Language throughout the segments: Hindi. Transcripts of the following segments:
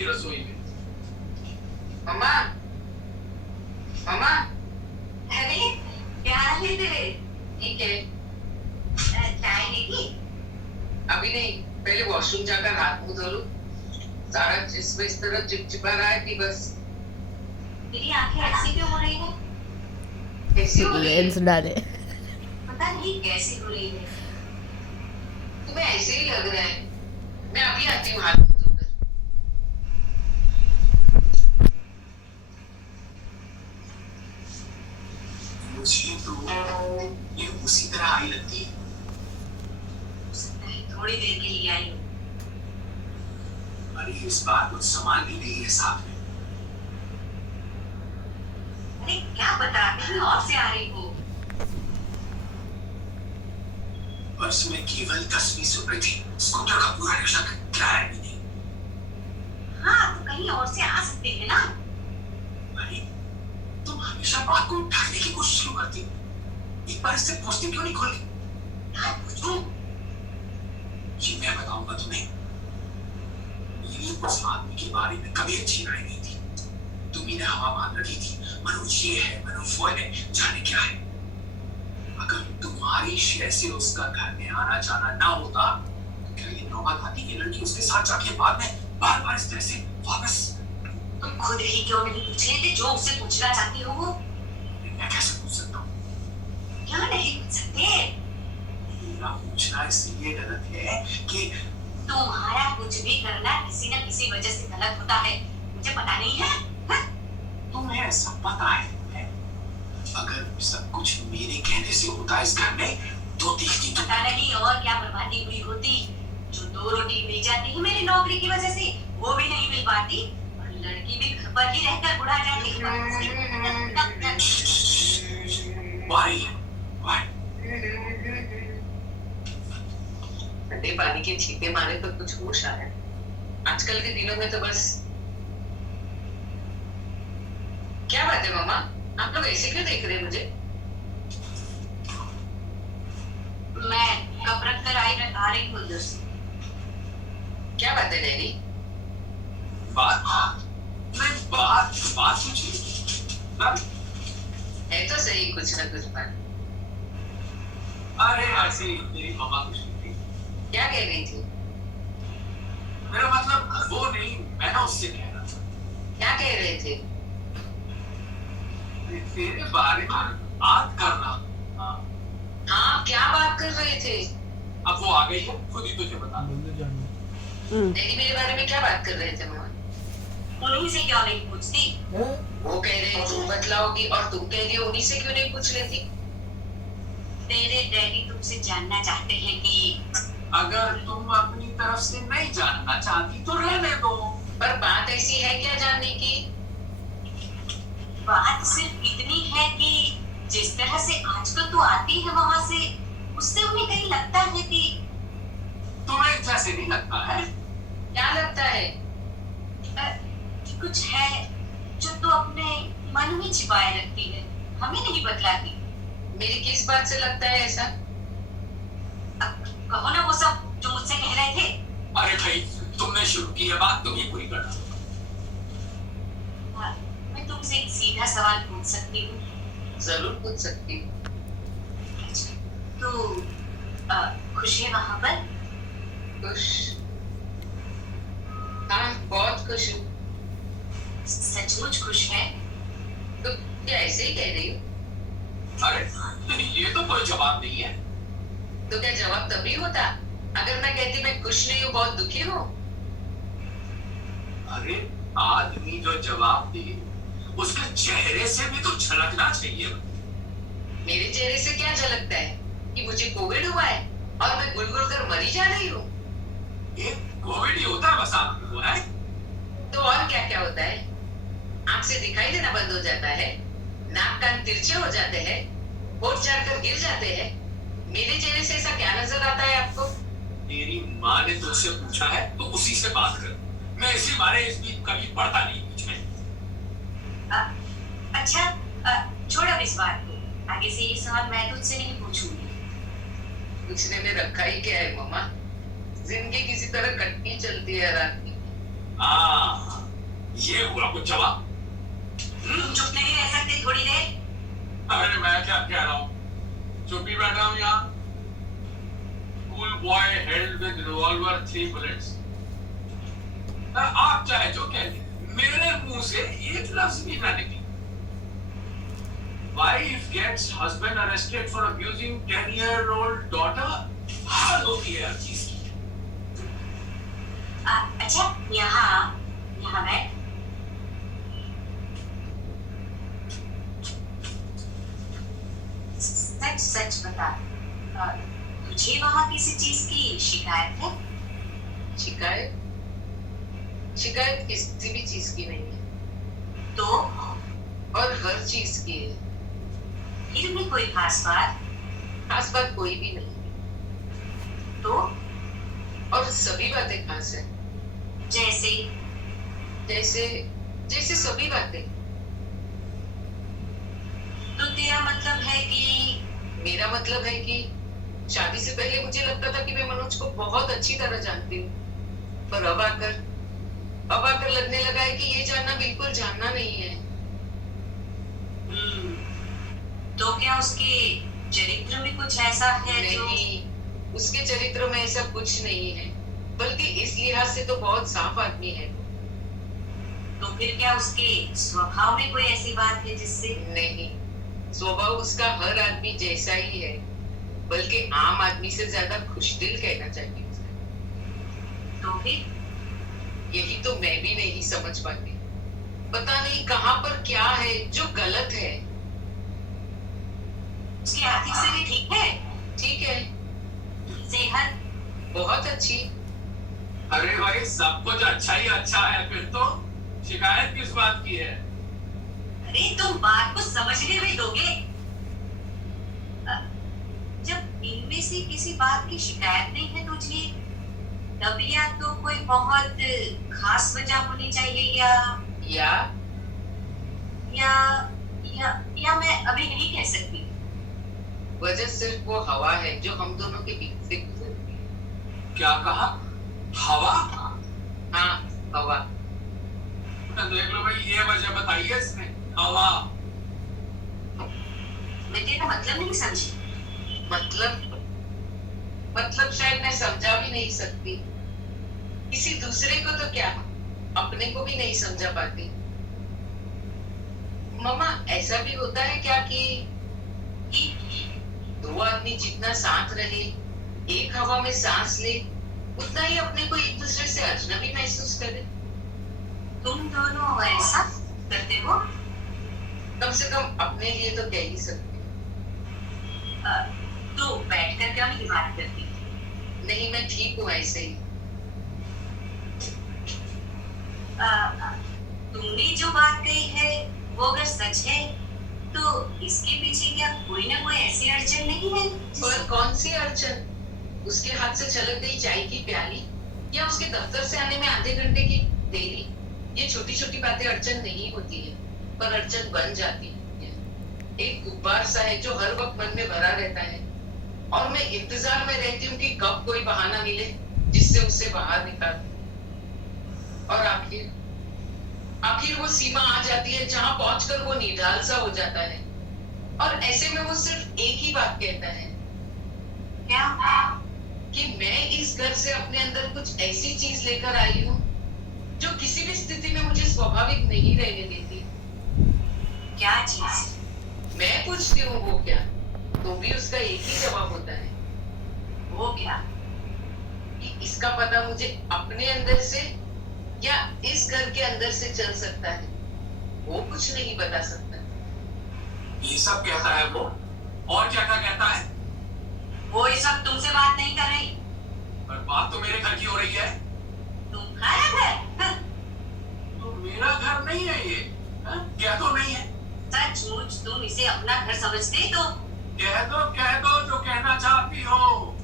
होगी रसोई में। मम्मा, मम्मा, अरे क्या हाल है तेरे? ठीक है। चाय लेगी? अभी नहीं, पहले वॉशरूम जाकर हाथ मुंह धो लूं। सारा जिस्म इस तरह चिपचिपा रहा है कि बस। तेरी आंखें ऐसी क्यों हो रही है? कैसी हो रही है? लेंस डाले। पता नहीं कैसी हो रही है। तुम्हें ऐसे ही लग रहा है। मैं अभी आती हूँ हाथ मुंह धोकर। मुझे तो ये उसी तरह आई लगती है। थोड़ी देर के लिए आई हूँ। अरे इस बार कुछ सामान भी नहीं है साथ में। अरे क्या पता कहीं और से आ रही हो। पर्स में केवल 10-20 रुपए थी। स्कूटर का पूरा रिक्शा किराया भी नहीं। हाँ तो कहीं और से आ सकते हैं ना। अरे तुम हमेशा बात को ढकने की कोशिश क्यों करती? एक बार इससे पूछती क्यों नहीं खोलती? क्या पूछूं? ये मैं बताऊंगा तुम्हें। मेरी उस आदमी के बारे में कभी अच्छी राय नहीं थी। तुम्ही ने हवा मान रखी थी, मनोज ये है, मनोज वो है, जाने क्या है। अगर तुम्हारी शेयर से उसका घर में आना जाना ना होता तो क्या ये नौबत आती कि लड़की उसके साथ जाके बाद में बार बार इस तरह से वापस? तुम खुद ही क्यों नहीं पूछ लेते जो उससे पूछना चाहती हो वो? मैं कैसे पूछ सकता हूँ? क्या नहीं पूछ सकते? मेरा पूछना इसलिए गलत है कि तुम्हारा कुछ भी करना किसी न किसी वजह से गलत होता है। मुझे पता नहीं है? तुम्हें ऐसा पता है? अगर सब कुछ मेरे कहने से होता इस घर में तो देखती तुम। पता नहीं और क्या बर्बादी हुई होती। जो 2 रोटी मिल जाती है मेरी नौकरी की वजह से वो भी नहीं मिल पाती और लड़की भी घर पर ही रहकर बुढ़ा जाती है। ठंडे पानी के छींटे मारे तो कुछ होश आया। आजकल के दिनों में तो बस। क्या बात है मम्मा, आप लोग ऐसे क्यों देख रहे हैं मुझे? मैं कप रख कर आ रही हूँ उधर से। क्या बात है डैडी? बात पूछी है तो सही कुछ ना कुछ बात। अरे ऐसे मेरी मम्मा कुछ नहीं थी। क्या कह रही थी? मेरा मतलब वो नहीं, मैं ना उससे कह रहा था। क्या कह रहे थे? तेरे बारे में बात करना। हाँ क्या बात कर रहे थे? अब वो आ गई है, खुद ही तुझे बता। डैडी मेरे बारे में क्या बात कर रहे थे मम्मा? उन्हीं से क्यों नहीं पूछती? वो कह रहे तुम बतलाओगी और तुम कह रही हो उन्हीं से क्यों नहीं पूछ लेती? तेरे डैडी तुमसे जानना चाहते हैं कि अगर तुम अपनी तरफ से नहीं जानना चाहती तो रहने दो। पर बात ऐसी है क्या जानने की? बात सिर्फ इतनी है कि जिस तरह से आजकल तू आती है वहां से उससे उन्हें कहीं लगता है कि तुम्हें जैसे नहीं लगता है? क्या लगता है? कुछ है जो तू अपने मन में छिपाए रखती है, हमें नहीं बतलाती। मेरी किस बात से लगता है ऐसा? कहो ना वो सब जो मुझसे कह रहे थे। अरे भाई तुमने शुरू की है बात, तुम ही पूरी करना। मैं तुमसे एक सीधा सवाल पूछ सकती हूँ? जरूर पूछ सकती हूँ। तो खुश है वहां पर? खुश? हाँ बहुत खुश हूँ। सचमुच खुश है? तो क्या ऐसे ही कह रही हो? अरे ये तो कोई जवाब नहीं है। तो क्या जवाब तभी होता अगर मैं कहती मैं खुश नहीं हूँ, बहुत दुखी हूँ? अरे आदमी जो जवाब दे उसके चेहरे से भी तो झलकना चाहिए। मेरे चेहरे से क्या झलकता है कि मुझे कोविड हुआ है और मैं गुलगुल कर मरी जा रही हूँ? ये कोविड ही होता है बस आपको है? तो और क्या क्या होता है? आंख से दिखाई देना बंद हो जाता है, नाक कान तिरछे हो जाते हैं, होठ चढ़कर गिर जाते हैं। मेरे चेहरे से ऐसा क्या नजर आता है आपको? तेरी माँ ने तुझसे पूछा है तो उसी से बात कर। मैं इसी बारे इसमें कभी पढ़ता नहीं कुछ में। अच्छा छोड़ अब इस बात को। आगे से ये सवाल मैं तुझसे नहीं पूछूंगी। पूछने में रखा ही क्या है मम्मा? जिंदगी किसी तरह कटनी चलती है रात की। ये हुआ कुछ जवाब? तुम चुप नहीं रह सकते थोड़ी देर? अरे मैं क्या कह रहा हूँ, चुप ही बैठा हूँ यहाँ। Cool boy held with revolver 3 bullets. आप चाहे जो कह लीजिए, मेरे मुंह से एक लफ्ज भी ना निकली। Wife gets husband arrested for abusing 10-year-old daughter. हाल होती है हर चीज की। अच्छा, यहाँ बैठ। सच बता, तुझे वहाँ किसी चीज की शिकायत है? शिकायत किसी भी चीज की नहीं है, तो और हर चीज की है। फिर भी कोई खास बात कोई भी नहीं, तो? और सभी बातें खास है। जैसे सभी बातें। तो तेरा मतलब है कि? मेरा मतलब है कि शादी से पहले मुझे लगता था कि मैं मनोज को बहुत अच्छी तरह जानती हूँ, पर अब आकर लगने लगा है कि ये जानना बिल्कुल जानना नहीं है। तो क्या उसके चरित्र में कुछ ऐसा है? नहीं, उसके चरित्र में ऐसा कुछ नहीं है, बल्कि इस लिहाज से तो बहुत साफ आदमी है। तो फिर क्या उसके स्वभाव में कोई ऐसी बात है जिससे? नहीं, स्वभाव उसका हर आदमी जैसा ही है, बल्कि आम आदमी से ज्यादा खुशदिल कहना चाहिए उसका। तो फिर? यही तो मैं भी नहीं समझ पाती। पता नहीं कहाँ पर क्या है जो गलत है। उसकी आर्थिक स्थिति ठीक है? ठीक है। सेहत? बहुत अच्छी। अरे भाई, सब कुछ अच्छा ही अच्छा है, फिर तो शिकायत किस बात की है? अरे तुम बात को समझने में दोगे? जब इनमें से किसी बात की शिकायत नहीं है तुझे, तब या तो कोई बहुत खास वजह होनी चाहिए, या मैं अभी नहीं कह सकती। वजह सिर्फ वो हवा है जो हम दोनों के बीच से गुजरती है। क्या कहा? हवा? हाँ, हवा। देख लो भाई, ये वजह बताइए इसमें। हवा? मैं तेरा मतलब नहीं समझी। मतलब शायद मैं समझा भी नहीं सकती। किसी दूसरे को तो क्या, अपने को भी नहीं समझा पाती। मम्मा, ऐसा भी होता है क्या कि दो आदमी जितना साथ रहे, एक हवा में सांस ले, उतना ही अपने को एक दूसरे से अजनबी महसूस करे? तुम दोनों ऐसा करते हो? कम से कम अपने लिए तो कह ही सकते। तो बैठकर क्यों नहीं बात करती? नहीं, मैं ठीक हूँ ऐसे ही। तुमने जो बात कही है वो अगर सच है, तो इसके पीछे क्या कोई ना कोई ऐसी अड़चन नहीं है? और कौन सी अड़चन? उसके हाथ से छलक गई चाय की प्याली, या उसके दफ्तर से आने में आधे घंटे की देरी? ये छोटी छोटी बातें अड़चन नहीं होती है, पर अड़चन बन जाती है। एक गुब्बार सा है जो हर वक्त मन में भरा रहता है, और मैं इंतजार में रहती हूँ कि कब कोई बहाना मिले जिससे उसे बाहर निकाल। और आखिर वो सीमा आ जाती है जहां पहुंचकर वो निढाल सा हो जाता है, और ऐसे में वो सिर्फ एक ही बात कहता है। क्या? कि मैं इस घर से अपने अंदर कुछ ऐसी चीज लेकर आई हूँ जो किसी भी स्थिति में मुझे स्वाभाविक नहीं रहने देती। क्या चीज? मैं पूछती हूँ वो क्या, तो भी उसका एक ही जवाब होता है। वो क्या? कि इसका पता मुझे अपने अंदर से या इस घर के अंदर से चल सकता है, वो कुछ नहीं बता सकता। ये सब कहता है वो, और क्या क्या कहता है? वो ये सब तुमसे बात नहीं कर रही। पर बात तो मेरे घर की हो रही है। तुम्हारा घर? तो मेरा घर नहीं है ये, क्या तो नहीं है? सचमुच तुम इसे अपना घर समझते तो? कह दो जो कहना चाहती हो।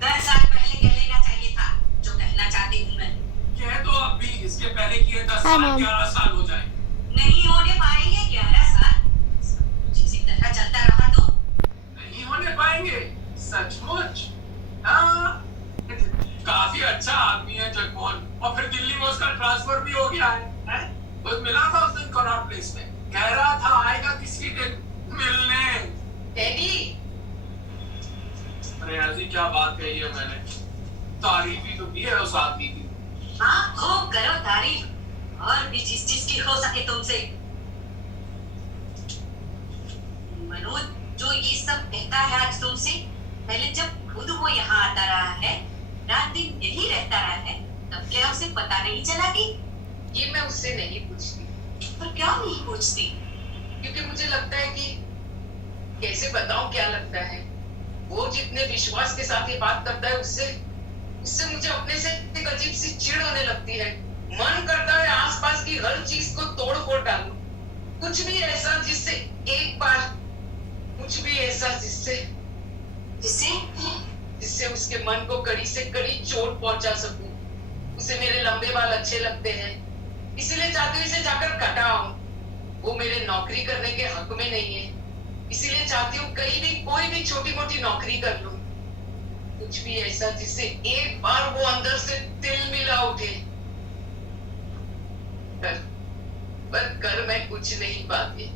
10 साल पहले कह लेना चाहिए था जो कहना चाहती हूँ मैं। कह दो अब भी, इसके पहले किए 10 साल 11 साल हो जाए। नहीं होने पाएंगे 11 साल, जिस तरह चलता रहा तो नहीं होने पाएंगे। सचमुच? हाँ, काफी अच्छा आदमी है जगमोहन, और फिर दिल्ली में उसका ट्रांसफर भी हो गया है? वो मिला था उस दिन कनॉट प्लेस में, कह रहा था आएगा किसी दिन मिलने। डैडी, अरे ऐसी क्या बात कही है मैंने, तारीफ ही तो की है उस आदमी की। हाँ, खूब करो तारीफ, और भी जिस चीज की हो सके तुमसे। मनोज, जो ये सब कहता है आज तुमसे, पहले जब खुद वो यहाँ आता रहा है, रात दिन यही रहता रहा है, तब क्या उसे पता नहीं चला कि? ये मैं उससे नहीं पूछती। पर क्यों नहीं पूछती? क्योंकि मुझे लगता है कि कैसे बताऊं क्या लगता है। वो जितने विश्वास के साथ ये बात करता है, उससे मुझे अपने से एक अजीब सी चिढ़ होने लगती है। मन करता है आसपास की हर चीज को तोड़ फोड़ डालूं, कुछ भी ऐसा जिससे एक बार, कुछ भी ऐसा जिससे जिससे उसके मन को कड़ी से कड़ी चोट पहुंचा सकूं। उसे मेरे लंबे बाल अच्छे लगते हैं, इसलिए चाहती हूँ इसे जाकर कटाऊं। वो मेरे नौकरी करने के हक में नहीं है, इसीलिए चाहती हूँ कहीं भी कोई भी छोटी मोटी नौकरी कर लूं। कुछ भी ऐसा जिससे एक बार वो अंदर से तिल मिला उठे। पर कर मैं कुछ नहीं पाती,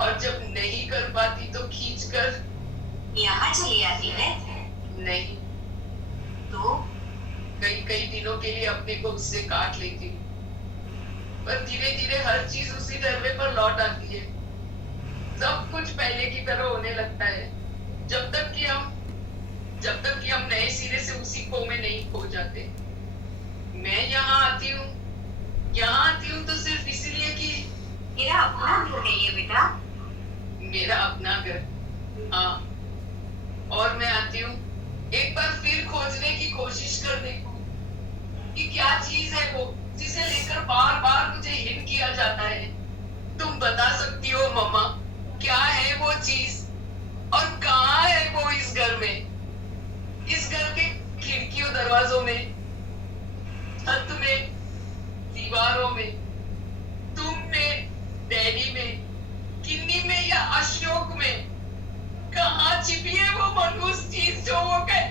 और जब नहीं कर पाती तो खींचकर यहाँ चली आती है। नहीं तो कई दिनों के लिए अपने को उससे काट लेती हूँ, पर धीरे धीरे हर चीज उसी ढर्रे पर लौट आती है। सब कुछ पहले की तरह होने लगता है, जब तक कि हम नए सिरे से उसी खो में नहीं खो जाते। मैं यहाँ आती हूँ तो सिर्फ इसलिए कि मेरा अपना घर है ये बेटा। मेरा अपना घर, हाँ। और मैं आती हूँ एक बार फिर खोजने की कोशिश करने को कि क्या चीज है वो जिसे लेकर बार बार मुझे हिन किया जाता है। तुम बता सकती हो मम्मा, क्या है वो चीज और कहाँ है वो इस घर में, इस घर के खिड़कियों दरवाजों में, छत में, दीवारों में, तुम में, डैडी में, किन्नी में या अशोक में? कहाँ छिपी है वो मनहूस चीज जो वो कहता